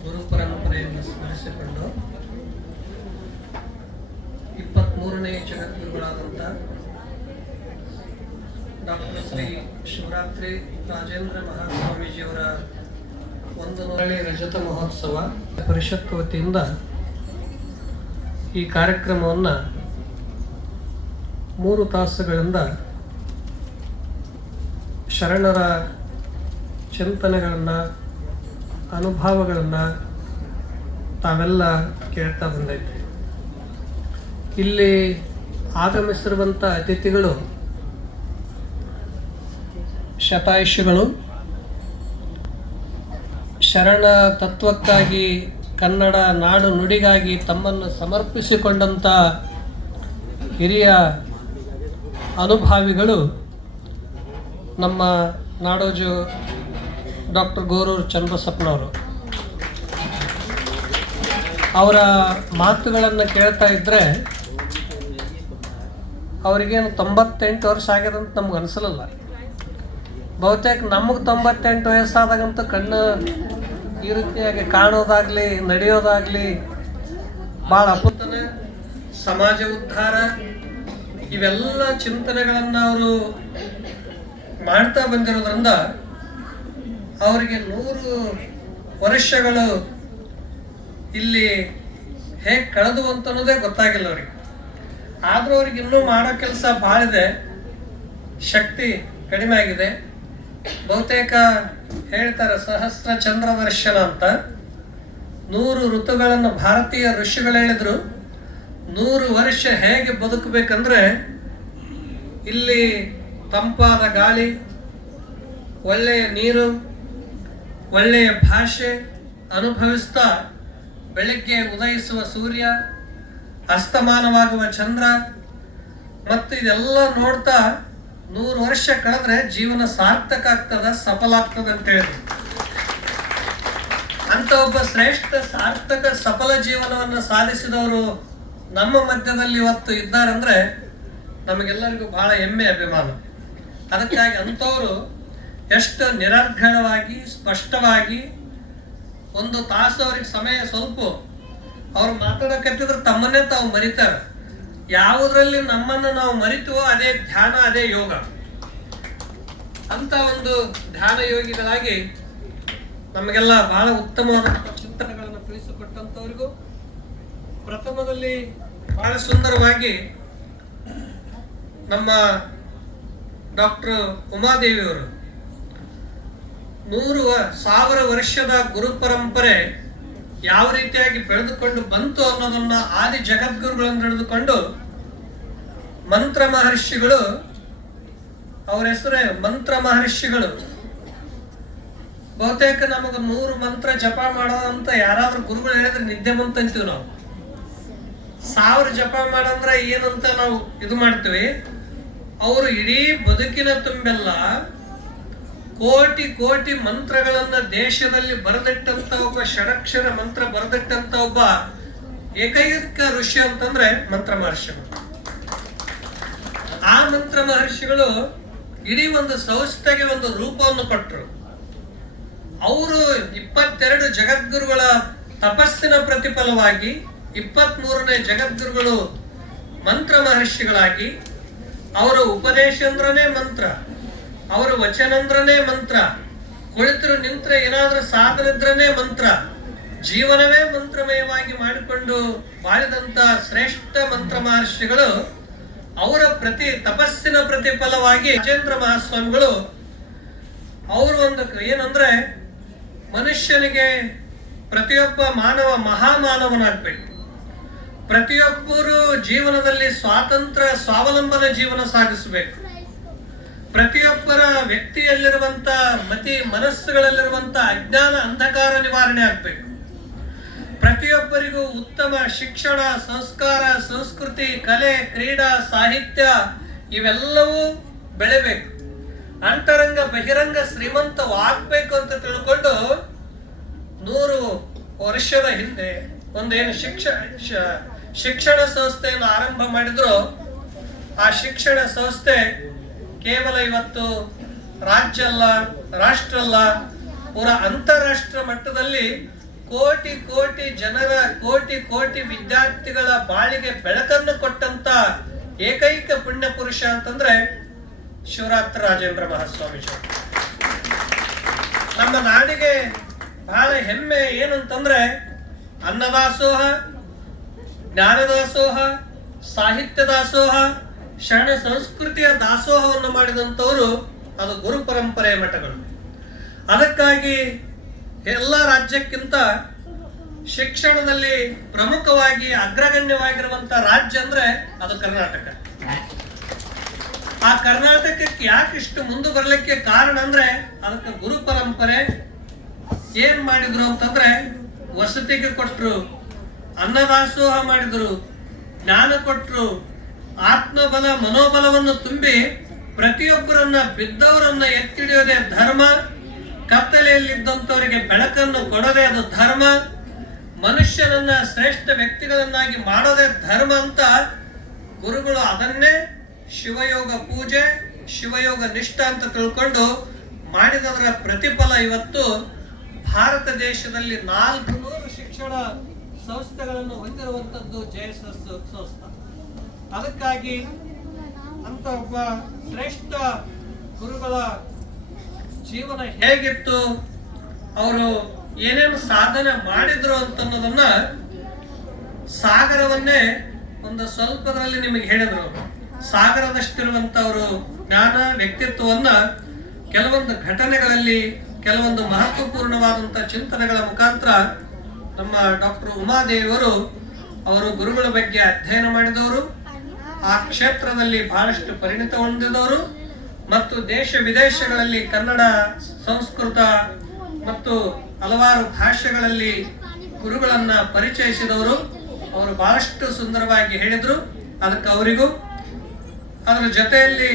ಗುರು ಪರಂಪರೆಯನ್ನು ಸ್ಮರಿಸಿಕೊಂಡು ಇಪ್ಪತ್ತ್ಮೂರನೇ ಜಗದ್ಗುರುಗಳಾದಂಥ ಡಾಕ್ಟರ್ ಶ್ರೀ ಶಿವರಾತ್ರಿ ರಾಜೇಂದ್ರ ಮಹಾಸ್ವಾಮೀಜಿಯವರ ಒಂದು ನೂರನೇ ರಜತ ಮಹೋತ್ಸವ ಪರಿಷತ್ ವತಿಯಿಂದ ಈ ಕಾರ್ಯಕ್ರಮವನ್ನು ಮೂರು ತಾಸುಗಳಿಂದ ಶರಣರ ಚಿಂತನೆಗಳನ್ನು ಅನುಭವಗಳನ್ನು ತಾವೆಲ್ಲ ಕೇಳ್ತಾ ಬಂದೈತೆ. ಇಲ್ಲಿ ಆಗಮಿಸಿರುವಂಥ ಅತಿಥಿಗಳು, ಶತಾಯುಷಗಳು, ಶರಣ ತತ್ವಕ್ಕಾಗಿ ಕನ್ನಡ ನಾಡು ನುಡಿಗಾಗಿ ತಮ್ಮನ್ನು ಸಮರ್ಪಿಸಿಕೊಂಡಂಥ ಹಿರಿಯ ಅನುಭಾವಿಗಳು ನಮ್ಮ ನಾಡೋಜು ಡಾಕ್ಟರ್ ಗೋರೂರು ಚನ್ನಬಸಪ್ಪನವರು ಅವರ ಮಾತುಗಳನ್ನು ಕೇಳ್ತಾ ಇದ್ದರೆ ಅವರಿಗೇನು ತೊಂಬತ್ತೆಂಟು ವರ್ಷ ಆಗ್ಯದಂತ ನಮ್ಗೆ ಅನಿಸಲಿಲ್ಲ. ಬಹುತೇಕ ನಮಗೆ ತೊಂಬತ್ತೆಂಟು ವಯಸ್ಸಾದಾಗಂತೂ ಕಣ್ಣು ಈ ರೀತಿಯಾಗಿ ಕಾಣೋದಾಗಲಿ, ನಡೆಯೋದಾಗಲಿ ಭಾಳ ಅಪುತನ, ಸಮಾಜ ಉದ್ಧಾರ, ಇವೆಲ್ಲ ಚಿಂತನೆಗಳನ್ನು ಅವರು ಮಾಡ್ತಾ ಬಂದಿರೋದ್ರಿಂದ ಅವರಿಗೆ ನೂರು ವರ್ಷಗಳು ಇಲ್ಲಿ ಹೇಗೆ ಕಳೆದು ಅಂತ ಅನ್ನೋದೇ ಗೊತ್ತಾಗಿಲ್ಲ ಅವ್ರಿಗೆ. ಆದರೂ ಅವ್ರಿಗೆ ಇನ್ನೂ ಮಾಡೋ ಕೆಲಸ ಭಾಳ ಇದೆ. ಶಕ್ತಿ ಕಡಿಮೆ ಆಗಿದೆ. ಬಹುತೇಕ ಹೇಳ್ತಾರೆ ಸಹಸ್ರ ಚಂದ್ರ ದರ್ಶನ ಅಂತ. ನೂರು ಋತುಗಳನ್ನು ಭಾರತೀಯ ಋಷಿಗಳು ಹೇಳಿದರು. ನೂರು ವರ್ಷ ಹೇಗೆ ಬದುಕಬೇಕಂದ್ರೆ ಇಲ್ಲಿ ತಂಪಾದ ಗಾಳಿ, ಒಳ್ಳೆಯ ನೀರು ಒಳ್ಳೆಯ ಭಾಷೆ ಅನುಭವಿಸ್ತಾ ಬೆಳಗ್ಗೆ ಉದಯಿಸುವ ಸೂರ್ಯ, ಅಸ್ತಮಾನವಾಗುವ ಚಂದ್ರ ಮತ್ತು ಇದೆಲ್ಲ ನೋಡ್ತಾ ನೂರು ವರ್ಷ ಕಳೆದ್ರೆ ಜೀವನ ಸಾರ್ಥಕ ಆಗ್ತದ, ಸಫಲ ಆಗ್ತದ ಅಂತ ಹೇಳಿದ್ರು. ಅಂತ ಒಬ್ಬ ಶ್ರೇಷ್ಠ, ಸಾರ್ಥಕ, ಸಫಲ ಜೀವನವನ್ನು ಸಾಧಿಸಿದವರು ನಮ್ಮ ಮಧ್ಯದಲ್ಲಿ ಇವತ್ತು ಇದ್ದಾರಂದ್ರೆ ನಮಗೆಲ್ಲರಿಗೂ ಬಹಳ ಹೆಮ್ಮೆ, ಅಭಿಮಾನ. ಅದಕ್ಕಾಗಿ ಅಂಥವರು ಎಷ್ಟು ನಿರರ್ಘಣವಾಗಿ, ಸ್ಪಷ್ಟವಾಗಿ, ಒಂದು ತಾಸು ಅವ್ರಿಗೆ ಸಮಯ ಸ್ವಲ್ಪ. ಅವ್ರು ಮಾತಾಡಕತ್ತಿದ್ರೆ ತಮ್ಮನ್ನೇ ತಾವು ಮರಿತಾರೆ. ಯಾವುದರಲ್ಲಿ ನಮ್ಮನ್ನು ನಾವು ಮರಿತೀವೋ ಅದೇ ಧ್ಯಾನ, ಅದೇ ಯೋಗ. ಅಂತ ಒಂದು ಧ್ಯಾನ ಯೋಗಿಗಳಾಗಿ ನಮಗೆಲ್ಲ ಬಹಳ ಉತ್ತಮವಾದಂಥ ಚಿಂತನೆಗಳನ್ನು ತಿಳಿಸಿಕೊಟ್ಟಂಥವ್ರಿಗೂ ಪ್ರಥಮದಲ್ಲಿ ಬಹಳ ಸುಂದರವಾಗಿ ನಮ್ಮ ಡಾಕ್ಟರ್ ಉಮಾದೇವಿಯವರು ನೂರು ಸಾವಿರ ವರ್ಷದ ಗುರು ಪರಂಪರೆ ಯಾವ ರೀತಿಯಾಗಿ ಬೆಳೆದುಕೊಂಡು ಬಂತು ಅನ್ನೋದನ್ನ ಆದಿ ಜಗದ್ಗುರುಗಳನ್ನು ಹಿಡಿದುಕೊಂಡು ಮಂತ್ರ ಮಹರ್ಷಿಗಳು, ಅವರ ಹೆಸರೇ ಮಂತ್ರ ಮಹರ್ಷಿಗಳು. ಬಹುತೇಕ ನಮಗೆ ನೂರು ಮಂತ್ರ ಜಪ ಮಾಡೋದಂತ ಯಾರಾದ್ರೂ ಗುರುಗಳು ಹೇಳಿದ್ರೆ ನಿದ್ದೆ ಬಂತಂತೀವಿ ನಾವು. ಸಾವಿರ ಜಪ ಮಾಡಂದ್ರೆ ಏನಂತ ನಾವು ಇದು ಮಾಡ್ತೀವಿ? ಅವರು ಇಡೀ ಬದುಕಿನ ತುಂಬೆಲ್ಲ ಕೋಟಿ ಕೋಟಿ ಮಂತ್ರಗಳನ್ನ ದೇಶದಲ್ಲಿ ಬರೆದಿಟ್ಟಂತ ಒಬ್ಬ ಷಡಕ್ಷರ ಮಂತ್ರ ಬರೆದಿಟ್ಟಂತ ಒಬ್ಬ ಏಕೈಕ ಋಷಿ ಅಂತಂದ್ರೆ ಮಂತ್ರ ಮಹರ್ಷಿಗಳು. ಆ ಮಂತ್ರ ಮಹರ್ಷಿಗಳು ಇಡೀ ಒಂದು ಸಂಸ್ಥೆಗೆ ಒಂದು ರೂಪವನ್ನು ಕೊಟ್ಟರು ಅವರು ಇಪ್ಪತ್ತೆರಡು ಜಗದ್ಗುರುಗಳ ತಪಸ್ಸಿನ ಪ್ರತಿಫಲವಾಗಿ ಇಪ್ಪತ್ಮೂರನೇ ಜಗದ್ಗುರುಗಳು ಮಂತ್ರ ಮಹರ್ಷಿಗಳಾಗಿ, ಅವರ ಉಪದೇಶ ಅಂದ್ರನೇ ಮಂತ್ರ. ಅವರ ವಚನಂದ್ರನೇ ಮಂತ್ರ. ಕುಳಿತರು ನಿಂತ್ರೆ ಏನಾದರೂ ಸಾಧನಿದ್ರನೇ ಮಂತ್ರ. ಜೀವನವೇ ಮಂತ್ರಮಯವಾಗಿ ಮಾಡಿಕೊಂಡು ಬಾಳಿದಂತ ಶ್ರೇಷ್ಠ ಮಂತ್ರ ಮಹರ್ಷಿಗಳು, ಅವರ ಪ್ರತಿ ತಪಸ್ಸಿನ ಪ್ರತಿಫಲವಾಗಿ ರಾಜೇಂದ್ರ ಮಹಾಸ್ವಾಮಿಗಳು, ಅವರು ಒಂದು ಏನಂದ್ರೆ ಮನುಷ್ಯನಿಗೆ ಪ್ರತಿಯೊಬ್ಬ ಮಾನವ ಮಹಾಮಾನವನಾಗಬೇಕು. ಪ್ರತಿಯೊಬ್ಬರು ಜೀವನದಲ್ಲಿ ಸ್ವಾತಂತ್ರ್ಯ, ಸ್ವಾವಲಂಬನ ಜೀವನ ಸಾಗಿಸಬೇಕು. ಪ್ರತಿಯೊಬ್ಬರ ವ್ಯಕ್ತಿಯಲ್ಲಿರುವಂತ, ಮತಿ ಮನಸ್ಸುಗಳಲ್ಲಿರುವಂತ ಅಜ್ಞಾನ ಅಂಧಕಾರ ನಿವಾರಣೆ ಆಗ್ಬೇಕು. ಪ್ರತಿಯೊಬ್ಬರಿಗೂ ಉತ್ತಮ ಶಿಕ್ಷಣ, ಸಂಸ್ಕಾರ, ಸಂಸ್ಕೃತಿ, ಕಲೆ, ಕ್ರೀಡಾ ಸಾಹಿತ್ಯ ಇವೆಲ್ಲವೂ ಬೆಳೆಬೇಕು. ಅಂತರಂಗ ಬಹಿರಂಗ ಶ್ರೀಮಂತವಾಗಬೇಕು ಅಂತ ತಿಳ್ಕೊಂಡು ನೂರು ವರ್ಷದ ಹಿಂದೆ ಒಂದೇನು ಶಿಕ್ಷ ಶಿಕ್ಷಣ ಸಂಸ್ಥೆಯನ್ನು ಆರಂಭ ಮಾಡಿದ್ರು. ಆ ಶಿಕ್ಷಣ ಸಂಸ್ಥೆ ಕೇವಲ ಇವತ್ತು ರಾಜ್ಯ ಅಲ್ಲ, ರಾಷ್ಟ್ರ ಅಲ್ಲ, ಪೂರ ಅಂತಾರಾಷ್ಟ್ರ ಮಟ್ಟದಲ್ಲಿ ಕೋಟಿ ಕೋಟಿ ಜನರ, ಕೋಟಿ ಕೋಟಿ ವಿದ್ಯಾರ್ಥಿಗಳ ಬಾಳಿಗೆ ಬೆಳಕನ್ನು ಕೊಟ್ಟಂತ ಏಕೈಕ ಪುಣ್ಯ ಪುರುಷ ಅಂತಂದ್ರೆ ಶಿವರಾತ್ರಿ ರಾಜೇಂದ್ರ ಮಹಾಸ್ವಾಮೀಜಿ. ನಮ್ಮ ನಾಡಿಗೆ ಬಹಳ ಹೆಮ್ಮೆ ಏನಂತಂದ್ರೆ ಅನ್ನದಾಸೋಹ, ಜ್ಞಾನದಾಸೋಹ ಸಾಹಿತ್ಯ ದಾಸೋಹ ಶರಣ ಸಂಸ್ಕೃತಿಯ ದಾಸೋಹವನ್ನು ಮಾಡಿದಂಥವರು ಅದು ಗುರು ಪರಂಪರೆಯ ಮಠಗಳು. ಅದಕ್ಕಾಗಿ ಎಲ್ಲ ರಾಜ್ಯಕ್ಕಿಂತ ಶಿಕ್ಷಣದಲ್ಲಿ ಪ್ರಮುಖವಾಗಿ ಅಗ್ರಗಣ್ಯವಾಗಿರುವಂಥ ರಾಜ್ಯ ಅಂದ್ರೆ ಅದು ಕರ್ನಾಟಕ. ಆ ಕರ್ನಾಟಕಕ್ಕೆ ಯಾಕೆ ಇಷ್ಟು ಮುಂದೆ ಬರಲಿಕ್ಕೆ ಕಾರಣ ಅಂದ್ರೆ ಅದಕ್ಕೆ ಗುರು ಪರಂಪರೆ ಏನ್ ಮಾಡಿದ್ರು ಅಂತಂದ್ರೆ ವಸತಿಗೆ ಕೊಟ್ಟರು ಅನ್ನದಾಸೋಹ ಮಾಡಿದ್ರು, ಜ್ಞಾನ ಕೊಟ್ರು ಆತ್ಮಬಲ ಮನೋಬಲವನ್ನು ತುಂಬಿ ಪ್ರತಿಯೊಬ್ಬರನ್ನ ಬಿದ್ದವರನ್ನ ಎತ್ತಿಡಿಯೋದೇ ಧರ್ಮ, ಕತ್ತಲೆಯಲ್ಲಿದ್ದಂಥವರಿಗೆ ಬೆಳಕನ್ನು ಕೊಡೋದೇ ಅದು ಧರ್ಮ, ಮನುಷ್ಯನನ್ನ ಶ್ರೇಷ್ಠ ವ್ಯಕ್ತಿಗಳನ್ನಾಗಿ ಮಾಡೋದೇ ಧರ್ಮ ಅಂತ ಗುರುಗಳು ಅದನ್ನೇ ಶಿವಯೋಗ ಪೂಜೆ, ಶಿವಯೋಗ ನಿಷ್ಠ ಅಂತ ತಿಳ್ಕೊಂಡು ಮಾಡಿದವರ ಪ್ರತಿಫಲ ಇವತ್ತು ಭಾರತ ದೇಶದಲ್ಲಿ ನಾಲ್ಕು ನೂರು ಶಿಕ್ಷಣ ಸಂಸ್ಥೆಗಳನ್ನು ಹೊಂದಿರುವಂತದ್ದು ಜೆಎಸ್ಎಸ್ ಸಂಸ್ಥೆ. ಅದಕ್ಕಾಗಿ ಅಂತ ಒಬ್ಬ ಶ್ರೇಷ್ಠ ಗುರುಗಳ ಜೀವನ ಹೇಗಿತ್ತು? ಅವರು ಏನೇನು ಸಾಧನೆ ಮಾಡಿದ್ರು ಅಂತನ್ನೋದನ್ನ ಸಾಗರವನ್ನೇ ಒಂದು ಸ್ವಲ್ಪದಲ್ಲಿ ನಿಮಗೆ ಹೇಳಿದ್ರು. ಸಾಗರದಷ್ಟಿರುವಂತವರು ಜ್ಞಾನ, ವ್ಯಕ್ತಿತ್ವವನ್ನ ಕೆಲವೊಂದು ಘಟನೆಗಳಲ್ಲಿ, ಕೆಲವೊಂದು ಮಹತ್ವಪೂರ್ಣವಾದಂತ ಚಿಂತನೆಗಳ ಮುಖಾಂತರ ನಮ್ಮ ಡಾಕ್ಟರ್ ಉಮಾದೇವಿಯವರು ಅವರು ಗುರುಗಳ ಬಗ್ಗೆ ಅಧ್ಯಯನ ಮಾಡಿದವರು. ಆ ಕ್ಷೇತ್ರದಲ್ಲಿ ಬಹಳಷ್ಟು ಪರಿಣಿತ ಹೊಂದಿದವರು ಮತ್ತು ದೇಶ ವಿದೇಶಗಳಲ್ಲಿ ಕನ್ನಡ, ಸಂಸ್ಕೃತ ಮತ್ತು ಹಲವಾರು ಭಾಷೆಗಳಲ್ಲಿ ಗುರುಗಳನ್ನ ಪರಿಚಯಿಸಿದವರು. ಅವರು ಬಹಳಷ್ಟು ಸುಂದರವಾಗಿ ಹೇಳಿದರು. ಅದಕ್ಕೆ ಅವರಿಗೂ ಅದರ ಜೊತೆಯಲ್ಲಿ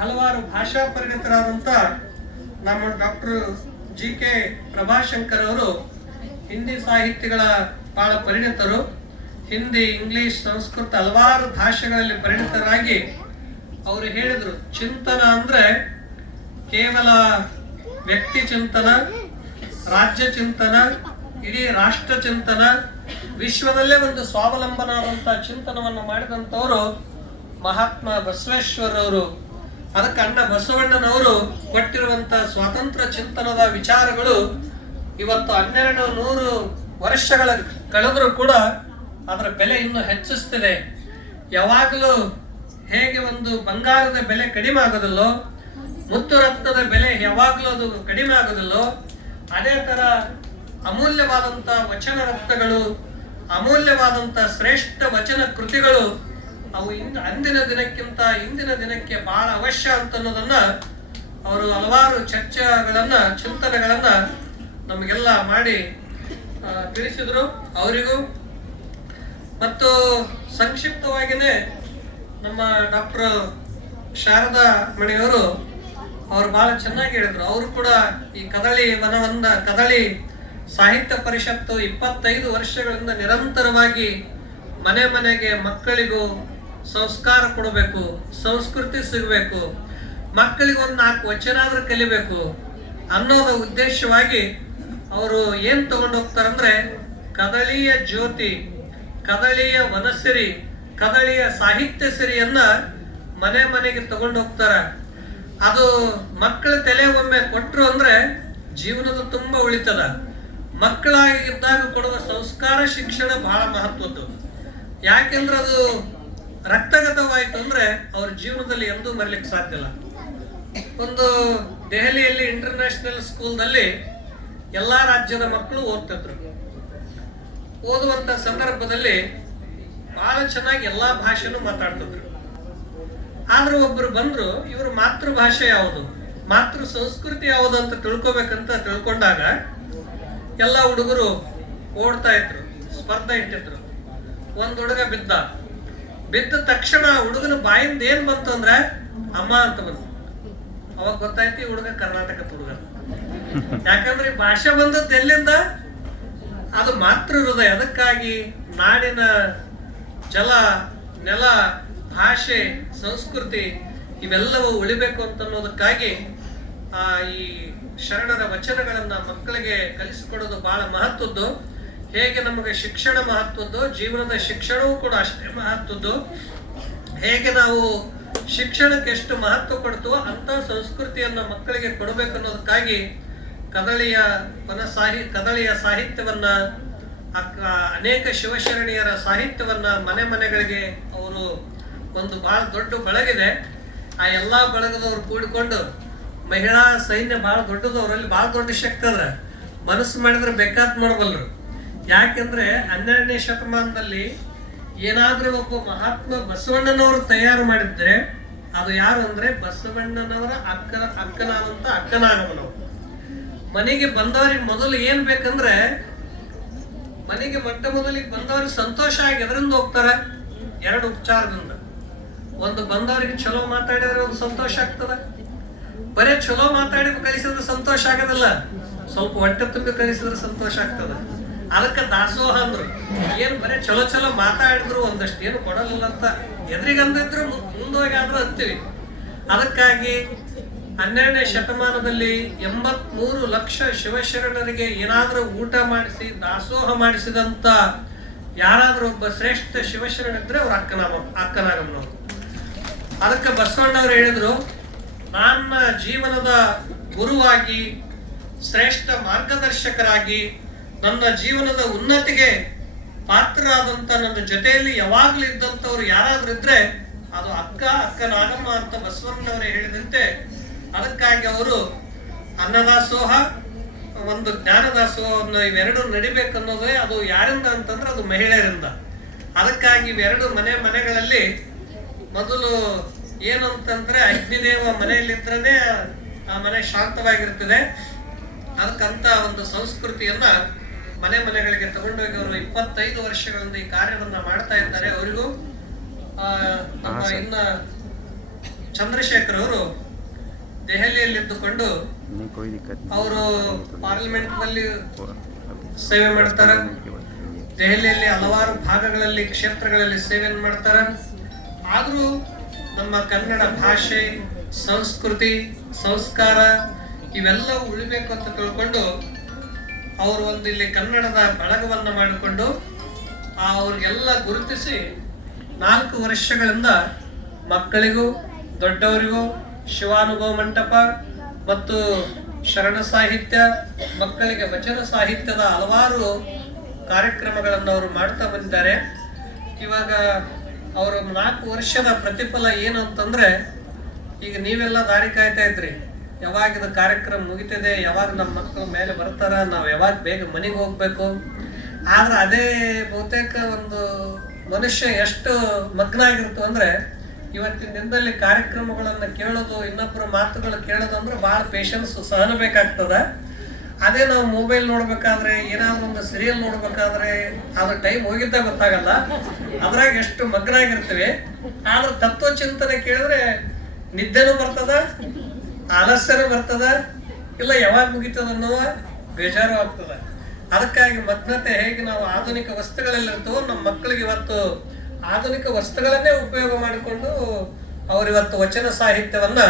ಹಲವಾರು ಭಾಷಾ ಪರಿಣಿತರಾದಂಥ ನಮ್ಮ ಡಾಕ್ಟರ್ ಜಿ ಕೆ ಪ್ರಭಾಶಂಕರ್ ಅವರು ಹಿಂದಿ ಸಾಹಿತ್ಯಗಳ ಬಹಳ ಪರಿಣಿತರು. ಹಿಂದಿ, ಇಂಗ್ಲಿಷ್, ಸಂಸ್ಕೃತ ಹಲವಾರು ಭಾಷೆಗಳಲ್ಲಿ ಪರಿಣಿತರಾಗಿ ಅವರು ಹೇಳಿದರು, ಚಿಂತನ ಅಂದ್ರೆ ಕೇವಲ ವ್ಯಕ್ತಿ ಚಿಂತನ, ರಾಜ್ಯ ಚಿಂತನ, ಇಡೀ ರಾಷ್ಟ್ರ ಚಿಂತನ, ವಿಶ್ವದಲ್ಲೇ ಒಂದು ಸ್ವಾವಲಂಬನಾದಂಥ ಚಿಂತನವನ್ನು ಮಾಡಿದಂಥವರು ಮಹಾತ್ಮ ಬಸವೇಶ್ವರವರು ಅದಕ್ಕೆ ಅಣ್ಣ ಬಸವಣ್ಣನವರು ಕೊಟ್ಟಿರುವಂಥ ಸ್ವಾತಂತ್ರ್ಯ ಚಿಂತನದ ವಿಚಾರಗಳು ಇವತ್ತು ಹನ್ನೆರಡು ನೂರು ವರ್ಷಗಳ ಕಳೆದರೂ ಕೂಡ ಅದರ ಬೆಲೆ ಇನ್ನೂ ಹೆಚ್ಚಿಸ್ತಿದೆ. ಯಾವಾಗಲೂ ಹೇಗೆ ಒಂದು ಬಂಗಾರದ ಬೆಲೆ ಕಡಿಮೆ ಆಗೋದಿಲ್ಲೋ, ಮುತ್ತು ರಕ್ತದ ಬೆಲೆ ಯಾವಾಗಲೂ ಅದು ಕಡಿಮೆ ಆಗೋದಿಲ್ಲೋ, ಅದೇ ಥರ ಅಮೂಲ್ಯವಾದಂಥ ವಚನ ರಕ್ತಗಳು, ಅಮೂಲ್ಯವಾದಂಥ ಶ್ರೇಷ್ಠ ವಚನ ಕೃತಿಗಳು ಅವು ಇಂದ ಅಂದಿನ ದಿನಕ್ಕಿಂತ ಇಂದಿನ ದಿನಕ್ಕೆ ಬಹಳ ಅವಶ್ಯ ಅಂತ ಅನ್ನೋದನ್ನ ಅವರು ಹಲವಾರು ಚರ್ಚೆಗಳನ್ನ, ಚಿಂತನೆಗಳನ್ನ ನಮಗೆಲ್ಲ ಮಾಡಿ ತಿಳಿಸಿದರು ತಿಳಿಸಿದ್ರು. ಅವರಿಗೂ ಮತ್ತು ಸಂಕ್ಷಿಪ್ತವಾಗಿಯೇ ನಮ್ಮ ಡಾಕ್ಟರ್ ಶಾರದಾ ಮಣಿಯವರು ಅವ್ರು ಬಹಳ ಚೆನ್ನಾಗಿ ಹೇಳಿದ್ರು. ಅವರು ಕೂಡ ಈ ಕದಳಿ ವನವಂದ ಕದಳಿ ಸಾಹಿತ್ಯ ಪರಿಷತ್ತು ಇಪ್ಪತ್ತೈದು ವರ್ಷಗಳಿಂದ ನಿರಂತರವಾಗಿ ಮನೆ ಮನೆಗೆ ಮಕ್ಕಳಿಗೂ ಸಂಸ್ಕಾರ ಕೊಡಬೇಕು, ಸಂಸ್ಕೃತಿ ಸಿಗಬೇಕು, ಮಕ್ಕಳಿಗೆ ಒಂದು ನಾಲ್ಕು ವಚನ ಆದ್ರೂ ಕಲಿಬೇಕು ಅನ್ನೋದ ಉದ್ದೇಶವಾಗಿ ಅವರು ಏನ್ ತಗೊಂಡು ಹೋಗ್ತಾರಂದ್ರೆ ಕದಳಿಯ ಜ್ಯೋತಿ ಕದಳಿಯ ವನಸಿರಿ ಕದಳಿಯ ಸಾಹಿತ್ಯ ಸಿರಿಯನ್ನ ಮನೆ ಮನೆಗೆ ತಗೊಂಡು ಹೋಗ್ತಾರೆ. ಅದು ಮಕ್ಕಳ ತಲೆ ಒಮ್ಮೆ ಕೊಟ್ಟರು ಅಂದ್ರೆ ಜೀವನದ ತುಂಬಾ ಉಳಿತದ. ಮಕ್ಕಳಾಗಿದ್ದಾಗ ಕೊಡುವ ಸಂಸ್ಕಾರ, ಶಿಕ್ಷಣ ಬಹಳ ಮಹತ್ವದ್ದು. ಯಾಕೆಂದ್ರೆ ಅದು ರಕ್ತಗತವಾಯಿತು ಅಂದ್ರೆ ಅವ್ರ ಜೀವನದಲ್ಲಿ ಎಂದೂ ಮರಿಲಿಕ್ಕೆ ಸಾಧ್ಯ ಇಲ್ಲ. ಒಂದು ದೆಹಲಿಯಲ್ಲಿ ಇಂಟರ್ನ್ಯಾಷನಲ್ ಸ್ಕೂಲ್ನಲ್ಲಿ ಎಲ್ಲಾ ರಾಜ್ಯದ ಮಕ್ಕಳು ಓದ್ತಿದ್ರು. ಓದುವಂತ ಸಂದರ್ಭದಲ್ಲಿ ಬಹಳ ಚೆನ್ನಾಗಿ ಎಲ್ಲಾ ಭಾಷೆನೂ ಮಾತಾಡ್ತಿದ್ರು. ಆದ್ರೂ ಒಬ್ರು ಬಂದ್ರು, ಇವ್ರ ಮಾತೃಭಾಷೆ ಯಾವುದು? ಮಾತೃ ಸಂಸ್ಕೃತಿ ಯಾವುದು ಅಂತ ತಿಳ್ಕೊಬೇಕಂತ ತಿಳ್ಕೊಂಡಾಗ ಎಲ್ಲ ಹುಡುಗರು ಓಡ್ತಾ ಇದ್ರು, ಸ್ಪರ್ಧೆ ಇಟ್ಟಿದ್ರು. ಒಂದ್ ಹುಡುಗ ಬಿದ್ದ. ಬಿದ್ದ ತಕ್ಷಣ ಹುಡುಗನ ಬಾಯಿಂದ ಏನ್ ಬಂತು ಅಂದ್ರೆ, ಅಮ್ಮ ಅಂತ ಬಂತು. ಅವಾಗ ಗೊತ್ತಾಯ್ತು ಹುಡುಗ ಕರ್ನಾಟಕದ ಹುಡುಗ. ಯಾಕಂದ್ರೆ ಭಾಷೆ ಬಂದದ್ದು ಎಲ್ಲಿಂದ? ಅದು ಮಾತೃ ಹೃದಯ. ಅದಕ್ಕಾಗಿ ನಾಡಿನ ಜಲ, ನೆಲ, ಭಾಷೆ, ಸಂಸ್ಕೃತಿ ಇವೆಲ್ಲವೂ ಉಳಿಬೇಕು ಅಂತ ಅನ್ನೋದಕ್ಕಾಗಿ ಈ ಶರಣರ ವಚನಗಳನ್ನು ಮಕ್ಕಳಿಗೆ ಕಲಿಸಿಕೊಡೋದು ಬಹಳ ಮಹತ್ವದ್ದು. ಹೇಗೆ ನಮಗೆ ಶಿಕ್ಷಣ ಮಹತ್ವದ್ದು, ಜೀವನದ ಶಿಕ್ಷಣವೂ ಕೂಡ ಅಷ್ಟೇ ಮಹತ್ವದ್ದು. ಹೇಗೆ ನಾವು ಶಿಕ್ಷಣಕ್ಕೆ ಎಷ್ಟು ಮಹತ್ವ ಕೊಡ್ತೋ ಅಂತ ಸಂಸ್ಕೃತಿಯನ್ನ ಮಕ್ಕಳಿಗೆ ಕೊಡಬೇಕು ಅನ್ನೋದಕ್ಕಾಗಿ ಕದಳಿಯ ವನ ಸಾಹಿ, ಕದಳಿಯ ಸಾಹಿತ್ಯವನ್ನು ಅನೇಕ ಶಿವಶರಣಿಯರ ಸಾಹಿತ್ಯವನ್ನು ಮನೆ ಮನೆಗಳಿಗೆ ಅವರು ಒಂದು ಭಾಳ ದೊಡ್ಡ ಬಳಗಿದೆ. ಆ ಎಲ್ಲ ಬಳಗದವರು ಕೂಡಿಕೊಂಡು ಮಹಿಳಾ ಸೈನ್ಯ ಭಾಳ ದೊಡ್ಡದು ಅವರಲ್ಲಿ ಭಾಳ ದೊಡ್ಡ ಶಕ್ತಿ ಅದ. ಮನಸ್ಸು ಮಾಡಿದ್ರೆ ಬೇಕಾದ್ ಮಾಡಬಲ್ಲರು ಯಾಕೆಂದ್ರೆ ಹನ್ನೆರಡನೇ ಶತಮಾನದಲ್ಲಿ ಏನಾದ್ರೂ ಒಬ್ಬ ಮಹಾತ್ಮ ಬಸವಣ್ಣನವರು ತಯಾರು ಮಾಡಿದ್ರೆ, ಅದು ಯಾರು ಅಂದ್ರೆ ಬಸವಣ್ಣನವರ ಅಕ್ಕ, ಅಕ್ಕನಾದಂತ ಅಕ್ಕನಾಗಮನವರು ಮನೆಗೆ ಬಂದವರಿಗೆ ಮೊದಲು ಏನ್ ಬೇಕಂದ್ರೆ, ಮನೆಗೆ ಮೊಟ್ಟ ಮೊದಲಿಗೆ ಬಂದವ್ರಿಗೆ ಸಂತೋಷ ಆಗಿ ಎದರಿಂದ ಹೋಗ್ತಾರೆ? ಎರಡು ಉಪಚಾರದಿಂದ. ಒಂದು ಬಂದವರಿಗೆ ಚಲೋ ಮಾತಾಡಿದ್ರೆ ಒಂದು ಸಂತೋಷ ಆಗ್ತದ. ಬರೇ ಚಲೋ ಮಾತಾಡಿ ಕಳಿಸಿದ್ರೆ ಸಂತೋಷ ಆಗದಲ್ಲ. ಸ್ವಲ್ಪ ಹೊಟ್ಟೆ ತುಂಬಿ ಕಳಿಸಿದ್ರೆ ಸಂತೋಷ ಆಗ್ತದ. ಅದಕ್ಕೆ ದಾಸೋಹ ಅಂದ್ರು. ಏನು ಬರೇ ಚಲೋ ಚಲೋ ಮಾತಾಡಿದ್ರು ಒಂದಷ್ಟು ಏನು ಕೊಡಲಿಲ್ಲ ಅಂತ. ಎದುರಿಗಂದಿದ್ರು ಮುಂದೋಗಿ ಆದ್ರೂ ಅಂತೀವಿ. ಅದಕ್ಕಾಗಿ ಹನ್ನೆರಡನೇ ಶತಮಾನದಲ್ಲಿ ಎಂಬತ್ಮೂರು ಲಕ್ಷ ಶಿವಶರಣರಿಗೆ ಏನಾದರೂ ಊಟ ಮಾಡಿಸಿ, ದಾಸೋಹ ಮಾಡಿಸಿದಂತ ಯಾರಾದರೂ ಒಬ್ಬ ಶ್ರೇಷ್ಠ ಶಿವಶರಣಿದ್ರೆ ಅವ್ರ ಅಕ್ಕನಾಮ ಅಕ್ಕನಾಗಮ್ಮನವರು ಅದಕ್ಕೆ ಬಸವಣ್ಣವ್ರು ಹೇಳಿದ್ರು, ನನ್ನ ಜೀವನದ ಗುರುವಾಗಿ, ಶ್ರೇಷ್ಠ ಮಾರ್ಗದರ್ಶಕರಾಗಿ, ನನ್ನ ಜೀವನದ ಉನ್ನತಿಗೆ ಪಾತ್ರರಾದಂಥ ನನ್ನ ಜೊತೆಯಲ್ಲಿ ಯಾವಾಗಲೂ ಇದ್ದಂಥವ್ರು ಯಾರಾದ್ರೂ ಇದ್ರೆ, ಅದು ಅಕ್ಕ, ಅಕ್ಕನಾಗಮ್ಮ ಅಂತ ಬಸವಣ್ಣವರೇ ಹೇಳಿದಂತೆ ಅದಕ್ಕಾಗಿ ಅವರು ಅನ್ನದಾಸೋಹ ಒಂದು ಜ್ಞಾನದಾಸೋಹವನ್ನು ಇವೆರಡು ನಡಿಬೇಕನ್ನೋದೇ ಅದು ಯಾರಿಂದ ಅಂತಂದ್ರೆ ಅದು ಮಹಿಳೆಯರಿಂದ. ಅದಕ್ಕಾಗಿ ಇವೆರಡು ಮನೆ ಮನೆಗಳಲ್ಲಿ ಮೊದಲು ಏನು ಅಂತಂದ್ರೆ ಅಗ್ನಿದೇವ ಮನೆಯಲ್ಲಿದ್ರೇ ಆ ಮನೆ ಶಾಂತವಾಗಿರ್ತದೆ ಅದಕ್ಕಂತ ಒಂದು ಸಂಸ್ಕೃತಿಯನ್ನ ಮನೆ ಮನೆಗಳಿಗೆ ತಗೊಂಡೋಗಿ ಅವರು ಇಪ್ಪತ್ತೈದು ವರ್ಷಗಳಿಂದ ಈ ಕಾರ್ಯವನ್ನ ಮಾಡ್ತಾ ಇದ್ದಾರೆ. ಅವರಿಗೂ ಇನ್ನ ಚಂದ್ರಶೇಖರ್ ಅವರು ದೆಹಲಿಯಲ್ಲಿದ್ದುಕೊಂಡು ಅವರು ಪಾರ್ಲಿಮೆಂಟ್ನಲ್ಲಿ ಸೇವೆ ಮಾಡ್ತಾರೆ. ದೆಹಲಿಯಲ್ಲಿ ಹಲವಾರು ಭಾಗಗಳಲ್ಲಿ ಕ್ಷೇತ್ರಗಳಲ್ಲಿ ಸೇವೆಯನ್ನು ಮಾಡ್ತಾರೆ. ಆದರೂ ನಮ್ಮ ಕನ್ನಡ ಭಾಷೆ ಸಂಸ್ಕೃತಿ ಸಂಸ್ಕಾರ ಇವೆಲ್ಲ ಉಳಿಬೇಕು ಅಂತ ತಿಳ್ಕೊಂಡು ಅವರು ಒಂದು ಇಲ್ಲಿ ಕನ್ನಡದ ಬಳಗವನ್ನು ಮಾಡಿಕೊಂಡು ಅವ್ರಿಗೆಲ್ಲ ಗುರುತಿಸಿ ನಾಲ್ಕು ವರ್ಷಗಳಿಂದ ಮಕ್ಕಳಿಗೂ ದೊಡ್ಡವರಿಗೂ ಶಿವಾನುಭವ ಮಂಟಪ ಮತ್ತು ಶರಣ ಸಾಹಿತ್ಯ, ಮಕ್ಕಳಿಗೆ ವಚನ ಸಾಹಿತ್ಯದ ಹಲವಾರು ಕಾರ್ಯಕ್ರಮಗಳನ್ನು ಅವರು ಮಾಡ್ತಾ ಬಂದಿದ್ದಾರೆ. ಇವಾಗ ಅವರು ನಾಲ್ಕು ವರ್ಷದ ಪ್ರತಿಫಲ ಏನು ಅಂತಂದರೆ, ಈಗ ನೀವೆಲ್ಲ ದಾರಿ ಕಾಯ್ತಾ ಇದ್ರಿ. ಯಾವಾಗ ಇದು ಕಾರ್ಯಕ್ರಮ ಮುಗಿತದೆ, ಯಾವಾಗ ನಮ್ಮ ಮಕ್ಕಳು ಮೇಲೆ ಬರ್ತಾರ, ನಾವು ಯಾವಾಗ ಬೇಗ ಮನೆಗೆ ಹೋಗ್ಬೇಕು. ಆದ್ರೆ ಅದೇ ಬಹುತೇಕ ಒಂದು ಮನುಷ್ಯ ಎಷ್ಟು ಮಗ್ನ ಆಗಿರ್ತು ಅಂದ್ರೆ ಇವತ್ತಿನ ದಿನದಲ್ಲಿ ಕಾರ್ಯಕ್ರಮಗಳನ್ನು ಕೇಳೋದು ಇನ್ನೊಬ್ಬರ ಮಾತುಗಳು ಕೇಳೋದು ಅಂದ್ರೆ ಬಹಳ ಪೇಷನ್ಸ್ ಸಹನ ಬೇಕಾಗ್ತದ. ಅದೇ ನಾವು ಮೊಬೈಲ್ ನೋಡ್ಬೇಕಾದ್ರೆ, ಏನಾದ್ರೂ ಒಂದು ಸೀರಿಯಲ್ ನೋಡ್ಬೇಕಾದ್ರೆ ಅದ್ರ ಟೈಮ್ ಹೋಗಿದ್ದ ಗೊತ್ತಾಗಲ್ಲ. ಅದ್ರಾಗ ಎಷ್ಟು ಮಗ್ನಾಗಿರ್ತೀವಿ. ಆದ್ರೆ ತತ್ವ ಚಿಂತನೆ ಕೇಳಿದ್ರೆ ನಿದ್ದೆನೂ ಬರ್ತದ, ಆಲಸ್ಯನೂ ಬರ್ತದ, ಇಲ್ಲ ಯಾವಾಗ ಮುಗಿತದ ಅನ್ನೋ ಬೇಜಾರು ಆಗ್ತದ. ಅದಕ್ಕಾಗಿ ಮಗ್ನತೆ ಹೇಗೆ ನಾವು ಆಧುನಿಕ ವಸ್ತುಗಳಲ್ಲಿರ್ತವೋ, ನಮ್ಮ ಮಕ್ಕಳಿಗೆ ಇವತ್ತು ಆಧುನಿಕ ವಸ್ತುಗಳನ್ನೇ ಉಪಯೋಗ ಮಾಡಿಕೊಂಡು ಅವರು ಇವತ್ತು ವಚನ ಸಾಹಿತ್ಯವನ್ನ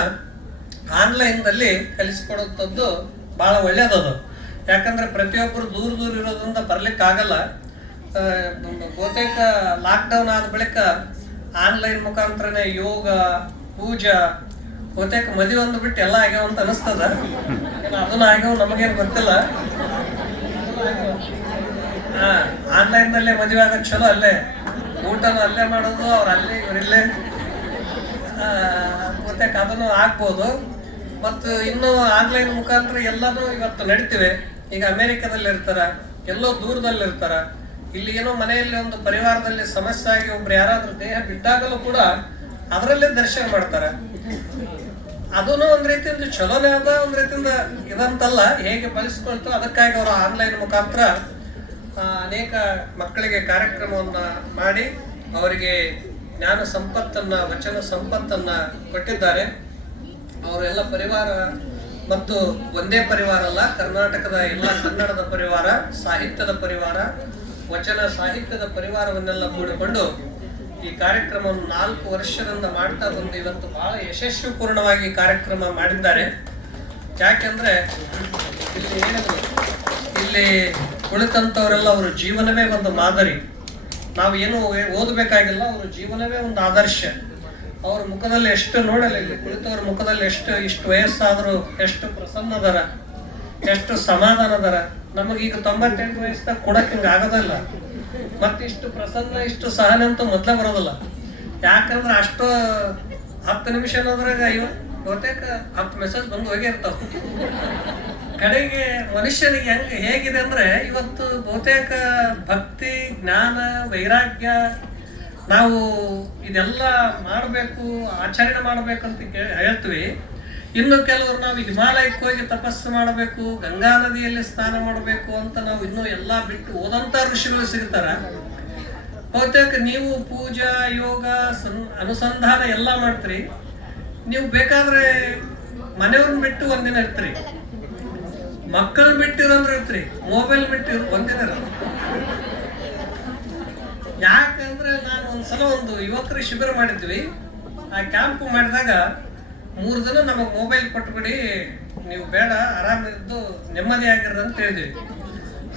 ಆನ್ಲೈನ್ನಲ್ಲಿ ಕಲಿಸಿಕೊಡುವಂಥದ್ದು ಬಹಳ ಒಳ್ಳೆಯದದು ಯಾಕಂದ್ರೆ ಪ್ರತಿಯೊಬ್ಬರು ದೂರ ದೂರ ಇರೋದ್ರಿಂದ ಬರ್ಲಿಕ್ಕೆ ಆಗಲ್ಲ ಆ, ಬಹುತೇಕ ಲಾಕ್ಡೌನ್ ಆದ ಬಳಿಕ ಆನ್ಲೈನ್ ಮುಖಾಂತರನೇ ಯೋಗ ಪೂಜಾ ಬಹುತೇಕ ಮದುವೆ ಒಂದು ಬಿಟ್ಟು ಎಲ್ಲ ಆಗ್ಯಾವ ಅಂತ ಅನಿಸ್ತದ. ಅದನ್ನ ಆಗ್ಯಾವ ನಮಗೇನು ಗೊತ್ತಿಲ್ಲ. ಆನ್ಲೈನ್ನಲ್ಲೇ ಆನ್ಲೈನ್ ನಲ್ಲೇ ಮದುವೆ ಆಗೋದು ಚಲೋ ಅಲ್ಲೇ. ಊಟನೂ ಅಲ್ಲೇ ಮಾಡೋದು, ಅವ್ರು ಅಲ್ಲೇ ಇವರಿಲ್ಲೇ ಮತ್ತೆ ಅದನ್ನು ಆಗ್ಬೋದು. ಮತ್ತು ಇನ್ನು ಆನ್ಲೈನ್ ಮುಖಾಂತರ ಎಲ್ಲನೂ ಇವತ್ತು ನಡೀತಿವೆ. ಈಗ ಅಮೆರಿಕದಲ್ಲಿ ಇರ್ತಾರ ಎಲ್ಲೋ ದೂರದಲ್ಲಿ ಇರ್ತಾರ ಇಲ್ಲಿ ಏನೋ ಮನೆಯಲ್ಲಿ ಒಂದು ಪರಿವಾರದಲ್ಲಿ ಸಮಸ್ಯೆ ಆಗಿ ಒಬ್ರು ಯಾರಾದ್ರೂ ದೇಹ ಬಿಟ್ಟಾಗಲೂ ಕೂಡ ಅದರಲ್ಲೇ ದರ್ಶನ ಮಾಡ್ತಾರೆ. ಅದನ್ನು ಒಂದ್ ರೀತಿಯಿಂದ ಚಲೋನೇ ಅದ, ಒಂದ್ ರೀತಿಯಿಂದ ಇದಂತಲ್ಲ, ಹೇಗೆ ಬಳಸ್ಕೊಳ್ತೋ ಅದಕ್ಕಾಗಿ ಅವರು ಆನ್ಲೈನ್ ಮುಖಾಂತರ ಅನೇಕ ಮಕ್ಕಳಿಗೆ ಕಾರ್ಯಕ್ರಮವನ್ನು ಮಾಡಿ ಅವರಿಗೆ ಜ್ಞಾನ ಸಂಪತ್ತನ್ನು, ವಚನ ಸಂಪತ್ತನ್ನು ಕೊಟ್ಟಿದ್ದಾರೆ. ಅವರೆಲ್ಲ ಪರಿವಾರ ಮತ್ತು ಒಂದೇ ಪರಿವಾರ ಅಲ್ಲ, ಕರ್ನಾಟಕದ ಎಲ್ಲ ಕನ್ನಡದ ಪರಿವಾರ, ಸಾಹಿತ್ಯದ ಪರಿವಾರ, ವಚನ ಸಾಹಿತ್ಯದ ಪರಿವಾರವನ್ನೆಲ್ಲ ಕೂಡಿಕೊಂಡು ಈ ಕಾರ್ಯಕ್ರಮವನ್ನು ನಾಲ್ಕು ವರ್ಷದಿಂದ ಮಾಡ್ತಾ ಬಂದು ಇವತ್ತು ಬಹಳ ಯಶಸ್ವಿಪೂರ್ಣವಾಗಿ ಕಾರ್ಯಕ್ರಮ ಮಾಡಿದ್ದಾರೆ. ಯಾಕೆಂದ್ರೆ ಇಲ್ಲಿ ಹೇಳಿದ್ರು ಇಲ್ಲಿ ಕುಳಿತಂಥವರೆಲ್ಲ ಅವರ ಜೀವನವೇ ಒಂದು ಮಾದರಿ. ನಾವು ಏನು ಓದಬೇಕಾಗಿಲ್ಲ, ಅವರ ಜೀವನವೇ ಒಂದು ಆದರ್ಶ. ಅವ್ರ ಮುಖದಲ್ಲಿ ಎಷ್ಟು ನೋಡಲ್ಲ ಇಲ್ಲಿ ಕುಳಿತವ್ರ ಮುಖದಲ್ಲಿ ಎಷ್ಟು, ಇಷ್ಟು ವಯಸ್ಸಾದರೂ ಎಷ್ಟು ಪ್ರಸನ್ನ ಅದಾರ ಎಷ್ಟು ಸಮಾಧಾನ ಅದಾರ ನಮಗೀಗ ತೊಂಬತ್ತೆಂಟು ವಯಸ್ಸಾಗ ಕೊಡಕ್ಕೆ ಹಿಂಗೆ ಆಗೋದಲ್ಲ. ಮತ್ತಿಷ್ಟು ಪ್ರಸನ್ನ, ಇಷ್ಟು ಸಹನೆ ಅಂತೂ ಮೊದಲೇ ಬರೋದಿಲ್ಲ. ಯಾಕಂದ್ರೆ ಅಷ್ಟು ಹತ್ತು ನಿಮಿಷ ಅನ್ನೋದ್ರಾಗ ಇವ ಬಹುತೇಕ ಹತ್ತು ಮೆಸೇಜ್ ಬಂದು ಹೋಗೇ ಇರ್ತಾವ. ಕಡೆಗೆ ಮನುಷ್ಯನಿಗೆ ಹೆಂಗೆ ಹೇಗಿದೆ ಅಂದ್ರೆ ಇವತ್ತು ಬಹುತೇಕ ಭಕ್ತಿ, ಜ್ಞಾನ, ವೈರಾಗ್ಯ ನಾವು ಇದೆಲ್ಲ ಮಾಡಬೇಕು, ಆಚರಣೆ ಮಾಡಬೇಕಂತ ಕೇಳಿ ಹೇಳ್ತೀವಿ. ಇನ್ನು ಕೆಲವರು ನಾವು ಹಿಮಾಲಯಕ್ಕೆ ಹೋಗಿ ತಪಸ್ಸು ಮಾಡಬೇಕು, ಗಂಗಾ ನದಿಯಲ್ಲಿ ಸ್ನಾನ ಮಾಡಬೇಕು ಅಂತ ನಾವು ಇನ್ನೂ ಎಲ್ಲ ಬಿಟ್ಟು ಓದಂತ ಋಷಿಗಳು ಸಿಗ್ತಾರೆ. ಬಹುತೇಕ ನೀವು ಪೂಜಾ, ಯೋಗ, ಸನ್, ಅನುಸಂಧಾನ ಎಲ್ಲ ಮಾಡ್ತೀರಿ. ನೀವು ಬೇಕಾದರೆ ಮನೆಯವ್ರನ್ನ ಬಿಟ್ಟು ಒಂದಿನ ಇರ್ತೀರಿ. ಮಕ್ಕಳು ಬಿಟ್ಟಿರಂದ್ರೆ ಇರ್ತೀರಿ. ಮೊಬೈಲ್ ಬಿಟ್ಟಿರೋ ಒಂದಿನ ಯಾಕಂದ್ರೆ ನಾನು ಒಂದ್ಸಲ ಒಂದು ಯುವಕರು ಶಿಬಿರ ಮಾಡಿದ್ವಿ. ಆ ಕ್ಯಾಂಪ್ ಮಾಡಿದಾಗ ಮೂರು ದಿನ ನಮಗೆ ಮೊಬೈಲ್ ಕೊಟ್ಬಿಡಿ, ನೀವು ಬೇಡ ಆರಾಮಿದ್ದು ನೆಮ್ಮದಿ ಆಗಿರೋದು ಅಂತ ಹೇಳಿದ್ವಿ.